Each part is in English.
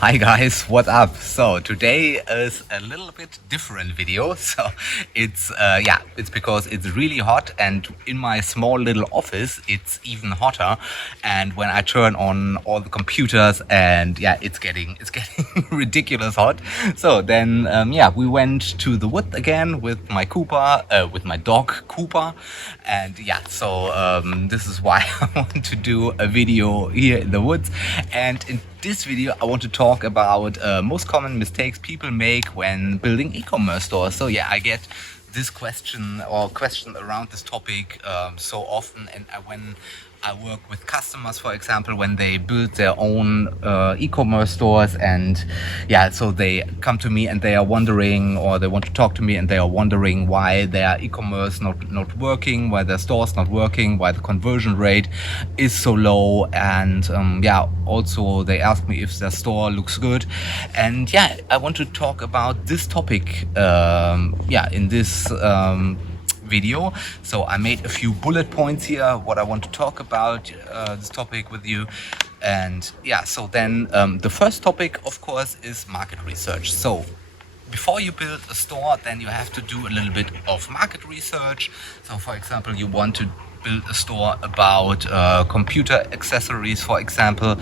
Hi guys, what up? So today is a little bit different video. So it's because it's really hot, and in my small little office it's even hotter. And when I turn on all the computers, and it's getting ridiculous hot. So then we went to the wood again with my Cooper, with my dog Cooper, and this is why I want to do a video here in the woods. And in this video, I want to talk about most common mistakes people make when building e-commerce stores. So I get this question around this topic so often, and when I work with customers, for example, when they build their own e-commerce stores, and so they come to me and they are wondering, or they want to talk to me and they are wondering why their e-commerce not working, why their store's not working, why the conversion rate is so low, and also they ask me if their store looks good, and I want to talk about this topic in this video. So I made a few bullet points here what I want to talk about this topic with you. And the first topic, of course, is market research. So before you build a store, then you have to do a little bit of market research. So for example, you want to build a store about computer accessories, for example,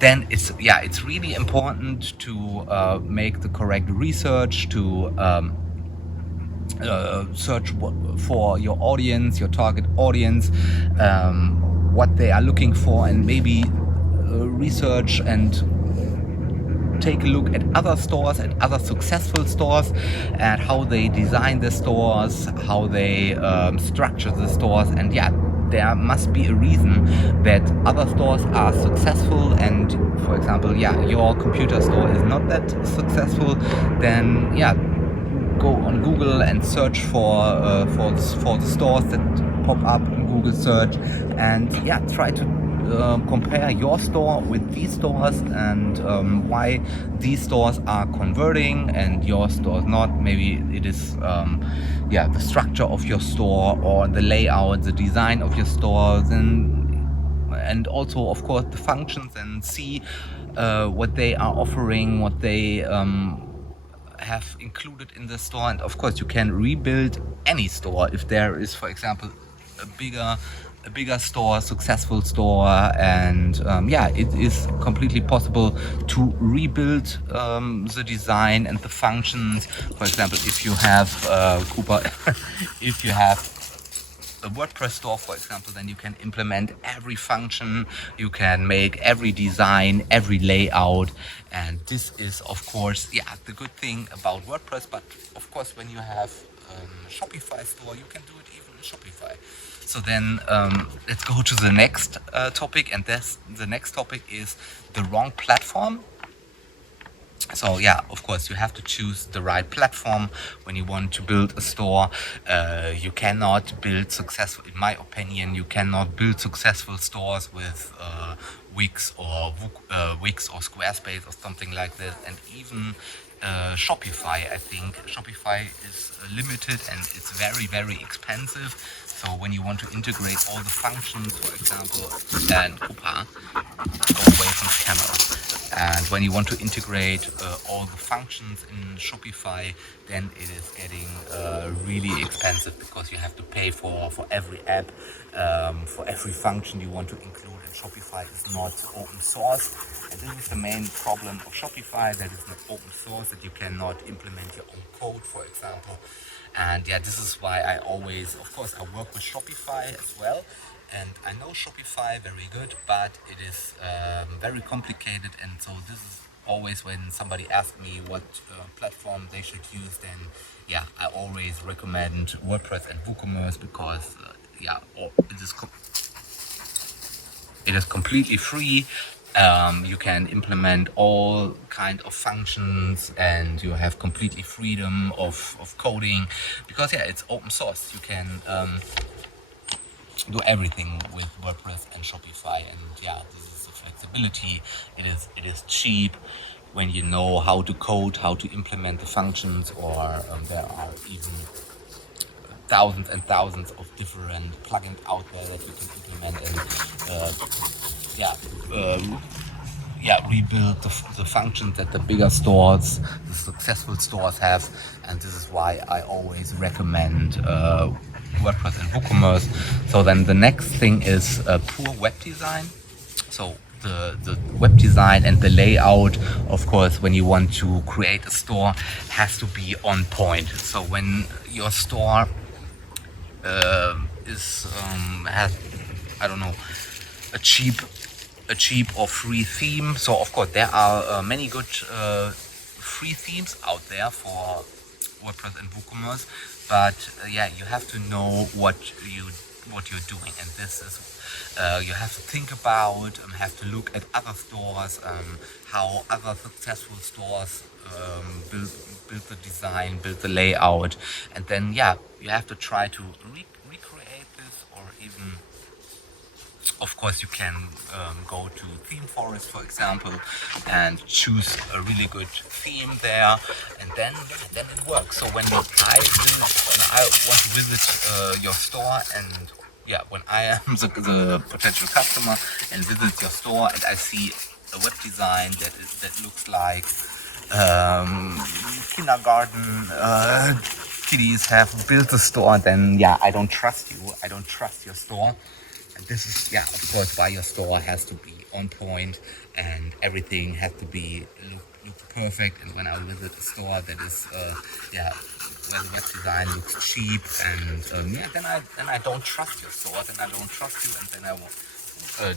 then it's really important to make the correct research, to search for your audience, your target audience, what they are looking for, and maybe research and take a look at other stores, at other successful stores, and how they design the stores, how they structure the stores. And there must be a reason that other stores are successful, and for example, your computer store is not that successful, then go on Google and search for the stores that pop up in Google search, and try to compare your store with these stores, and why these stores are converting and your store is not. Maybe it is the structure of your store, or the layout, the design of your stores, and also of course the functions, and see what they are offering, what they have included in the store. And of course you can rebuild any store if there is, for example, a bigger store, successful store, and it is completely possible to rebuild the design and the functions. For example, if you have Cooper if you have a WordPress store, for example, then you can implement every function, you can make every design, every layout. And this is, of course, the good thing about WordPress. But of course, when you have a Shopify store, you can do it even in Shopify. So then let's go to the next topic, and the next topic is the wrong platform. So of course you have to choose the right platform when you want to build a store. You cannot build successful, in my opinion, you cannot build successful stores with Wix or Squarespace or something like this. And even Shopify, I think Shopify is limited and it's very, very expensive. So when you want to integrate all the functions, for example, and go away from the camera. And when you want to integrate all the functions in Shopify, then it is getting really expensive, because you have to pay for every app, for every function you want to include. And Shopify is not open source. And this is the main problem of Shopify, that it's not open source, that you cannot implement your own code, for example. And this is why I always, of course, I work with Shopify as well. And I know Shopify very good, but it is very complicated. And so this is always when somebody asks me what platform they should use, then I always recommend WordPress and WooCommerce, because it is completely free. You can implement all kind of functions, and you have completely freedom of coding, because it's open source. You can do everything with WordPress and Shopify, and this is the flexibility. It is cheap when you know how to code, how to implement the functions, or there are even thousands and thousands of different plugins out there that you can implement. And rebuild the functions that the bigger stores, the successful stores have, and this is why I always recommend WordPress and WooCommerce. So then the next thing is poor web design. So the web design and the layout, of course, when you want to create a store, has to be on point. So when your store has, I don't know, a cheap or free theme. So of course there are many good free themes out there for WordPress and WooCommerce, but you have to know what you're doing, and this is you have to think about, have to look at other stores, how other successful stores build the design, build the layout, and then you have to try to recreate this, or even, of course, you can go to Theme Forest, for example, and choose a really good theme there, and then it works. So when I want to visit your store, and when I am the potential customer and visit your store, and I see a web design that looks like kindergarten kiddies have built the store, then I don't trust you. I don't trust your store. And this is, of course, why your store has to be on point, and everything has to be look perfect. And when I visit a store that is, where the web design looks cheap, and then I don't trust your store. Then I don't trust you, and then I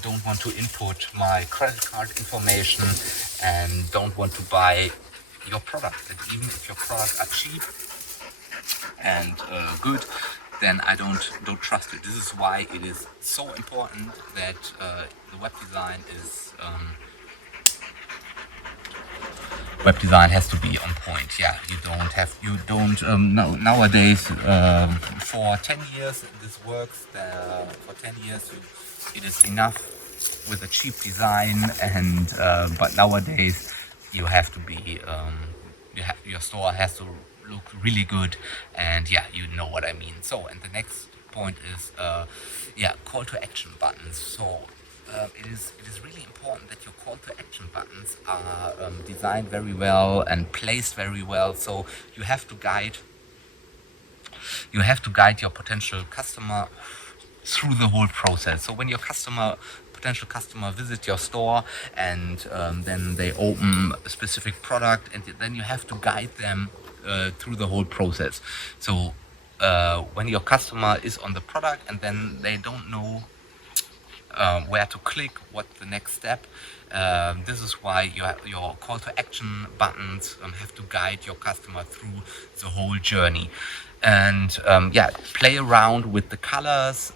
don't want to input my credit card information, and don't want to buy your product. And even if your products are cheap and good, then I don't trust it. This is why it is so important that the web design has to be on point. Nowadays, for 10 years this works. For 10 years it is enough with a cheap design, and but nowadays you have to be your store has to look really good, and you know what I mean. So, and the next point is call to action buttons. So it is really important that your call to action buttons are designed very well and placed very well. So you have to guide your potential customer through the whole process. So when your potential customer visit your store, and then they open a specific product, and then you have to guide them through the whole process. So when your customer is on the product and then they don't know where to click, what's the next step, this is why your call to action buttons have to guide your customer through the whole journey. And play around with the colors,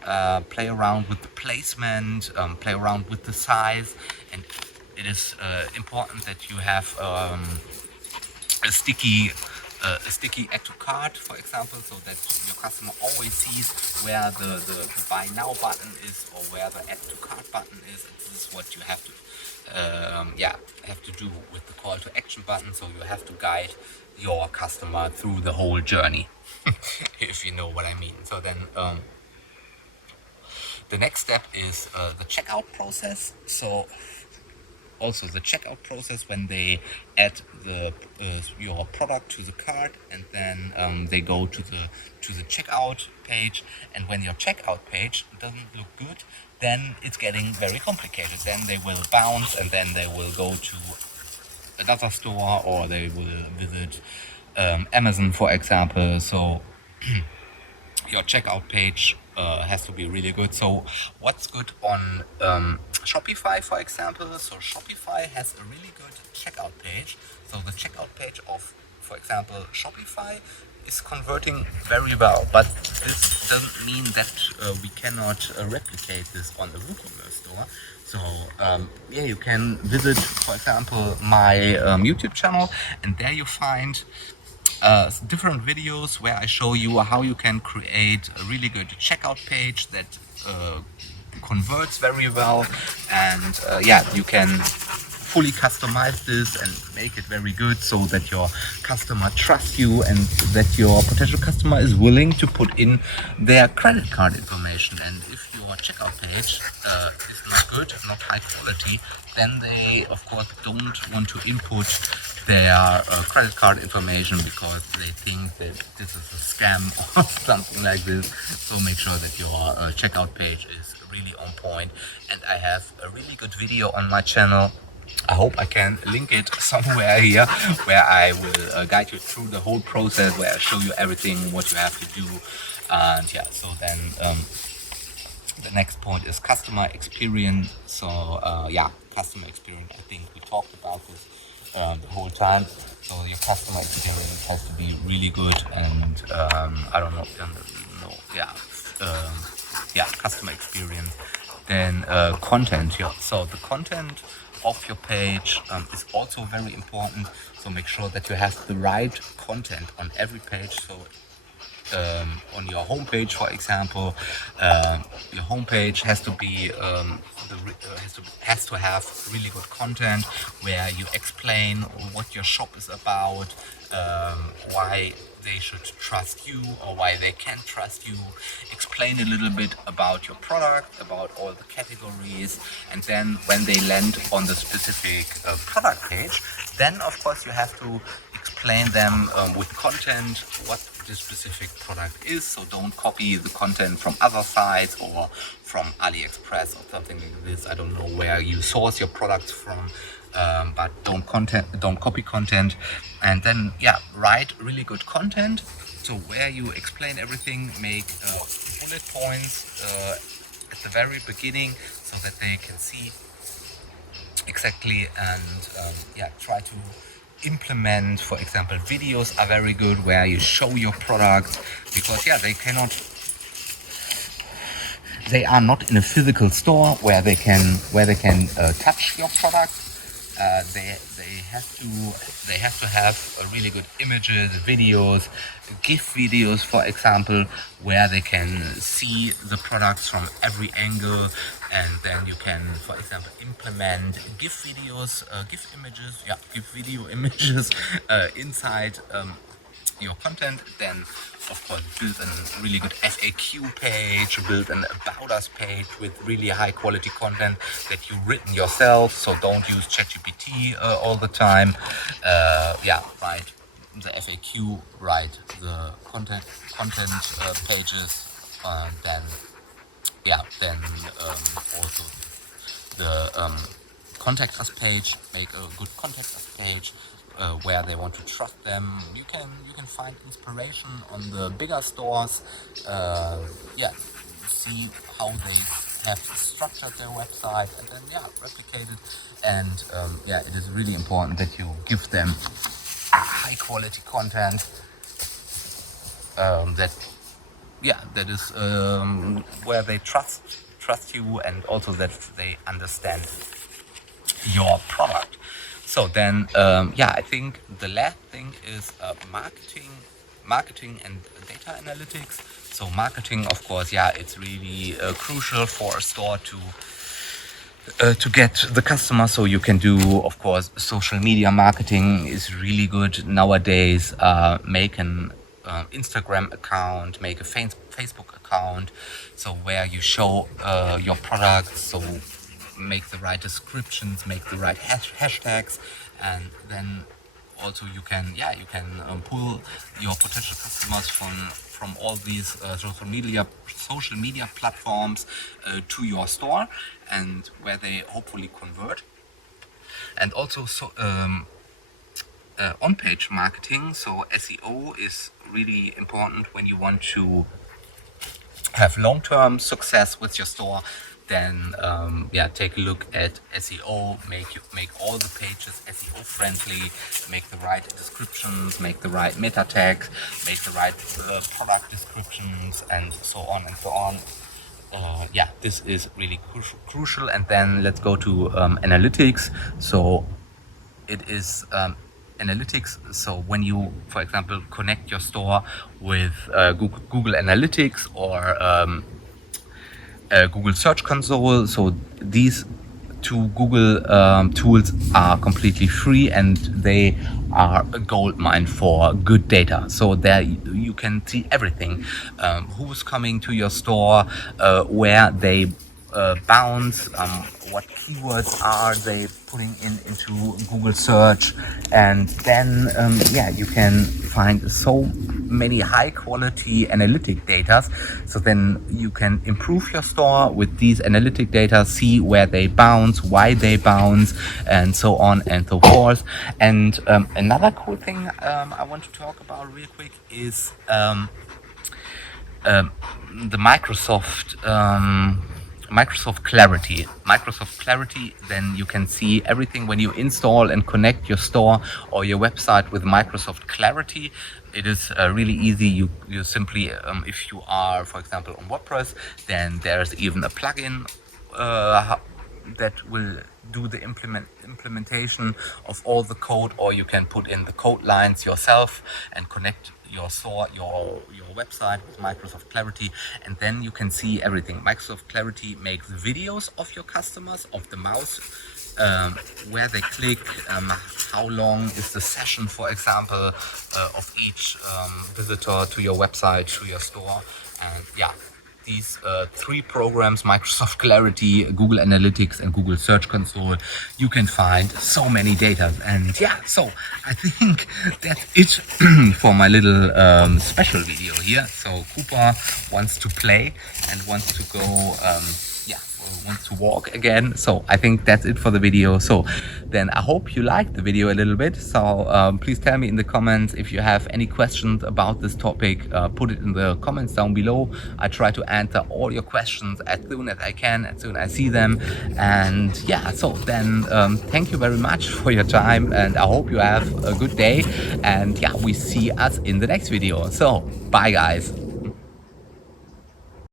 play around with the placement, play around with the size. And it is important that you have a sticky add to cart, for example, so that your customer always sees where the buy now button is, or where the add to cart button is. And this is what you have to do with the call to action button. So you have to guide your customer through the whole journey, if you know what I mean. So then the next step is the checkout process. So also the checkout process, when they add your product to the cart, and then they go to the checkout page, and when your checkout page doesn't look good, then it's getting very complicated. Then they will bounce, and then they will go to another store, or they will visit Amazon, for example. So your checkout page has to be really good. So what's good on Shopify, for example? So Shopify has a really good checkout page. So the checkout page of, for example, Shopify is converting very well, but this doesn't mean that we cannot replicate this on the WooCommerce store. So you can visit, for example, my YouTube channel, and there you find different videos where I show you how you can create a really good checkout page that converts very well, and you can fully customize this and make it very good so that your customer trusts you and that your potential customer is willing to put in their credit card information. And if your checkout page is not good, not high quality, then they of course don't want to input their credit card information because they think that this is a scam or something like this. So make sure that your checkout page is really on point. And I have a really good video on my channel. I hope I can link it somewhere here where I will guide you through the whole process, where I show you everything what you have to do. And yeah, so then the next point is customer experience. So yeah, customer experience, I think we talked about this the whole time. So your customer experience has to be really good, and I don't know, yeah, customer experience. Then content, yeah. So the content of your page is also very important. So make sure that you have the right content on every page. So on your homepage, for example, your homepage has to be has to have really good content where you explain what your shop is about, why they should trust you or why they can trust you. Explain a little bit about your product, about all the categories, and then when they land on the specific product page, then of course you have to explain them with content what this specific product is. So don't copy the content from other sites or from AliExpress or something like this. I don't know where you source your products from, but don't copy content. And then yeah, write really good content. So where you explain everything, make bullet points at the very beginning so that they can see exactly, and yeah, try to implement, for example, videos are very good where you show your product, because yeah, they are not in a physical store where they can touch your product. They have to have really good images, videos, GIF videos, for example, where they can see the products from every angle, and then you can, for example, implement GIF videos, GIF images, yeah, GIF video images inside your content. Then of course build a really good FAQ page, build an about us page with really high quality content that you've written yourself. So don't use ChatGPT all the time. Yeah, write the FAQ, write the content pages, then yeah, then also the contact us page. Make a good contact us page where they want to trust them. You can find inspiration on the bigger stores. Yeah, see how they have structured their website, and then yeah, replicate it. And yeah, it is really important that you give them high quality content that is where they trust you, and also that they understand your product. So then yeah, I think the last thing is marketing and data analytics. So marketing, of course, yeah, it's really crucial for a store to get the customer. So you can do, of course, social media marketing is really good nowadays. Make an Instagram account, make a Facebook account, so where you show your products. So make the right descriptions, make the right hashtags, and then also you can pull your potential customers from all these social media platforms to your store, and where they hopefully convert. And also on-page marketing, so SEO is really important when you want to have long-term success with your store. Then yeah, take a look at SEO. Make all the pages SEO friendly. Make the right descriptions. Make the right meta tags. Make the right product descriptions, and so on and so on. Yeah, this is really crucial. And then let's go to analytics. So it is analytics. So when you, for example, connect your store with Google Analytics or Google Search Console, so these two Google tools are completely free, and they are a gold mine for good data. So there you can see everything, who's coming to your store, where they bounce, what keywords are they putting into Google search, and then yeah, you can find so many high quality analytic data. So then you can improve your store with these analytic data, see where they bounce, why they bounce, and so on and so forth. And another cool thing I want to talk about real quick is the Microsoft Clarity. Microsoft Clarity, then you can see everything when you install and connect your store or your website with Microsoft Clarity. It is really easy. You simply, if you are, for example, on WordPress, then there's even a plugin that will do the implementation of all the code, or you can put in the code lines yourself and connect your store, your website with Microsoft Clarity, and then you can see everything. Microsoft Clarity makes videos of your customers, of the mouse, where they click, how long is the session, for example, of each visitor to your website, to your store. And yeah, these three programs, Microsoft Clarity, Google Analytics, and Google Search Console, you can find so many data. And yeah, so I think that's it for my little special video here. So Cooper wants to play and wants to go, yeah, wants to walk again. So I think that's it for the video. So then I hope you liked the video a little bit. So please tell me in the comments if you have any questions about this topic. Put it in the comments down below. I try to answer all your questions as soon as I can, as soon as I see them. And yeah, so then thank you very much for your time, and I hope you have a good day. And yeah, we see us in the next video. So bye guys.